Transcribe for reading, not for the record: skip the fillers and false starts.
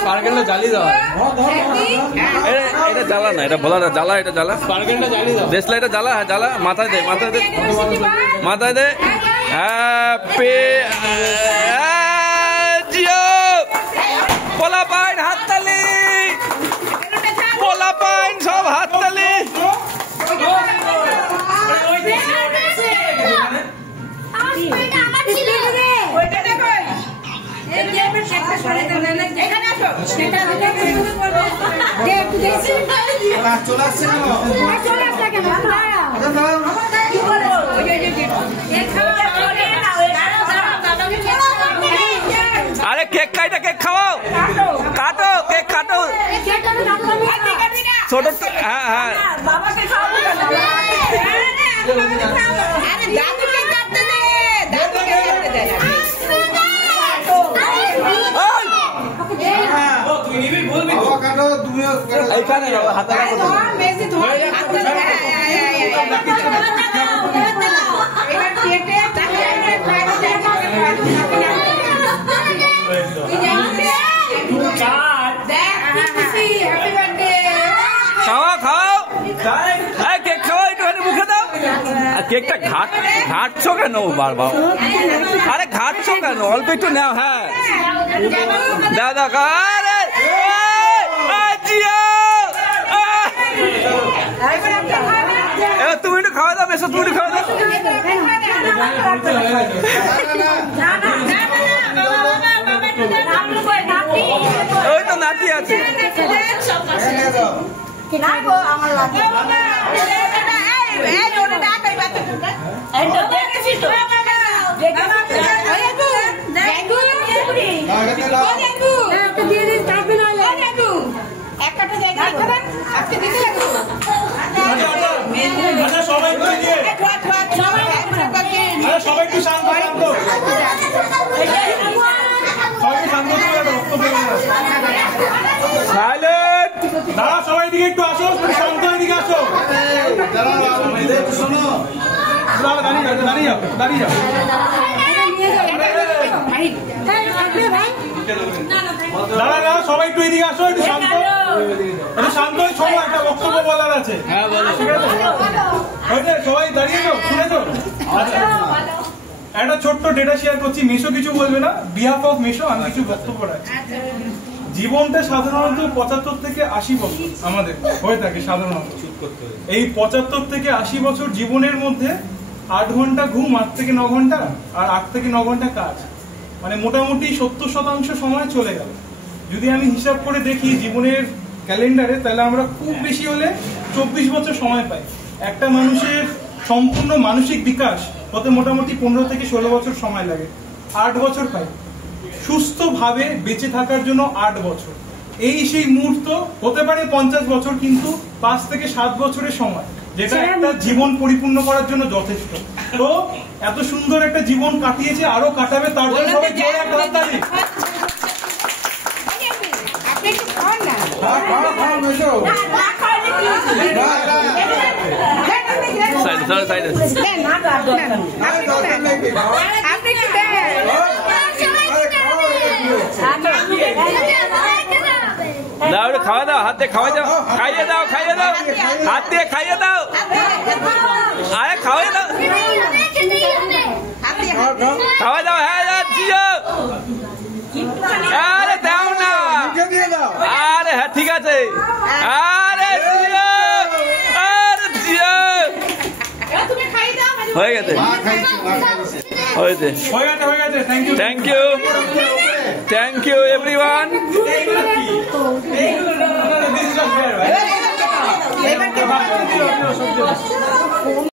স্পার্কেলটা জ্বালিয়ে দাও। এটা জ্বালা না, এটা বলা জ্বালা, এটা জ্বালা। স্পার্কেলটা জ্বালিয়ে দাও। দেশলাইটা জ্বালা, হ্যাঁ জ্বালা। মাথায় দে, মাথায় দে, মাথায় দে। হ্যাপি জিও পোলা পাইন, হাততালি পোলা পাইন, সব হাততালি। আরে কেক কাইটা, কেক খাওয়াও, কাটো কেক, কাটো ছোট। হ্যাঁ হ্যাঁ খাওয়া, খাও কেক খাওয়া, একটুখানি মুখে দাও। কেকটা ঘাটছো কেন বারবার? আরে ঘাটছো কেন? অল্প একটু নাও। হ্যাঁ দাদা, আরে তুমি একটু খাওয়া দাও, বেশ তুমি একটু খাওয়া দাও। ওই তো নাতি আছে। দাঁড়া, সবাই দিকে একটু আসো, শান্ত দিকে আসো। দাঁড়িয়ে যাও, দাঁড়িয়ে যাও। দাঁড়া দাঁড়া, সবাই একটু এদিকে আসো, একটু শান্ত, একটু শান্ত হয়ে শোনো, একটা বক্তব্য বলার আছে। হ্যাঁ বলো। সবাই দাঁড়িয়ে যাও, শুনে তো। একটা ছোট্ট ডেটা শেয়ার করছি, মিশো কিছু বলবে না, বিহাফ অফ মিশো আমি কিছু বক্তব্য রাখছি। জীবনটা সাধারণত 75 থেকে 80 বছর আমাদের হয়ে থাকে সাধারণত। এই 75 থেকে 80 বছর জীবনের মধ্যে 8 ঘন্টা ঘুম, 8 থেকে 9 ঘন্টা, আর 8 থেকে 9 ঘন্টা কাজ, মানে মোটামুটি 70% সময় চলে গেল। যদি আমি হিসাব করে দেখি জীবনের ক্যালেন্ডারে, তাহলে আমরা খুব বেশি হলে 24 বছর সময় পাই। একটা মানুষের সম্পূর্ণ মানসিক বিকাশ হতে মোটামুটি 15 থেকে 16 বছর সময় লাগে। 8 বছর পাই সুস্থভাবে বেঁচে থাকার জন্য। 8 বছর, এই সেই মুহূর্ত হতে পারে 50 বছর, কিন্তু 5 থেকে 7 বছরের সময়, যেটা একটা জীবন পরিপূর্ণ করার জন্য যথেষ্ট। তো এত সুন্দর একটা জীবন কাটিয়েছে, আরো কাটাবে, তার জন্য সবাই জোরে একটা হাততালি। দাও, খাওয়া দাও, হাত দিয়ে খাওয়া দাও, খাইয়ে দাও, খাইয়ে দাও, হাত দিয়ে খাইয়ে দাও, আরে খাওয়াই দাও, খাওয়া দাও। হ্যাঁ জিও, আরে দাও না, আরে হ্যাঁ ঠিক আছে, আরে জিও, আরে জিও, হয়ে গেছে, হয়েছে, thank you, thank you everyone.